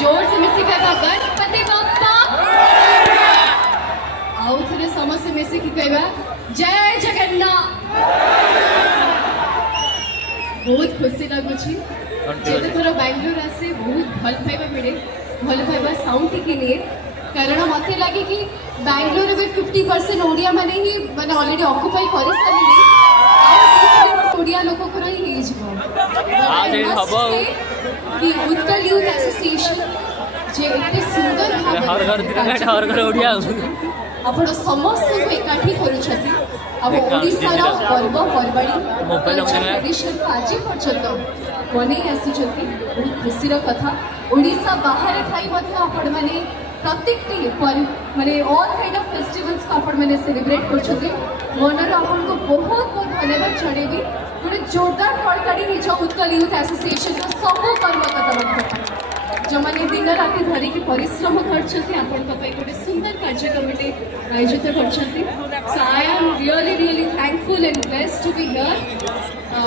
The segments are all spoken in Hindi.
जोर से मिसी कहबा गणपति बाप्पा आउ थे समस्त मिसिकी कहबा जय जगन्नाथ। बहुत खुशी लगुच जेते थोड़ा बैंगलोर आसे बहुत भल पाइबा मिले भल पाइबा साउंड टी निए कारण मत लगे कि बैंगलोर में 50% ओडिया माने ही माने ऑलरेडी ऑक्युपाई कर सारे ओडिया लोक को ही कि उत्कल यूथ एसोसिएशन जे एते सुंदर भाव आपण समस्त को एकाठी करूछथि अब ओडिसा रो पर्व परबाणी ट्रेडिशनल को आज पर्यंत बनै आसुछथि बहुत खुशीर कथा। ओडिसा बाहर थाई मध्ये आपण माने प्रत्येकटी माने ऑल काइंड ऑफ फेस्टिवल्स को आपण माने सेलिब्रेट करछथि मनर आपण को बहुत बहुत धन्यवाद छडेबी गोटे जोरदार कड़काड़ी ही जो उत्कल यूथ एसोसिएशन रो सब कर्मकर्ता जो मैंने दिन राति धरिकी परिश्रम कर सुंदर कार्यक्रम आयोजित कर so I am really really thankful and blessed to be here.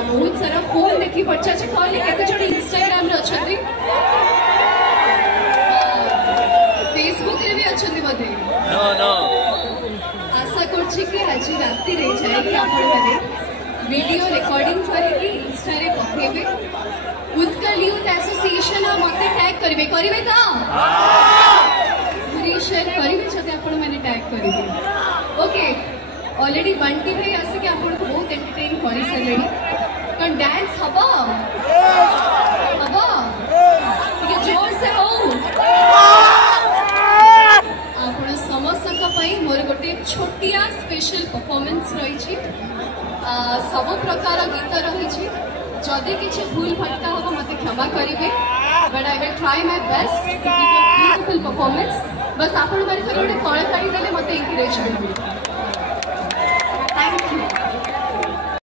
बहुत सारा फोन देखी बच्चा कहले केते जण इंस्टाग्राम रे अछथि फेसबुक रे भी अछथि बधे नो नो आशा करछि कि आज राति रे जाय कि आपण माने वीडियो रिकॉर्डिंग करके इंस्टा रे पठेबे उत्कल यूथ एसोसिएशन मत टैग करेंगे करेंगे तो पूरी शेयर करेंगे जब आपण मैंने टैग करेंगे ओके ऑलरेडी बंटी भाई आसिक आपण को बहुत एंटरटेन कर सारे कारण डांस हबा हबा ठीक जोर से हो आपण समस्त मोर गोटे छोटिया स्पेशल परफॉर्मेंस रही सब प्रकार गीत रही जदि किसी भूल भटका हम मत क्षमा करेंगे but I will try my best to give a beautiful performance बस आपण माने गोटे कलाकारी देले मते एनकरेज करबे।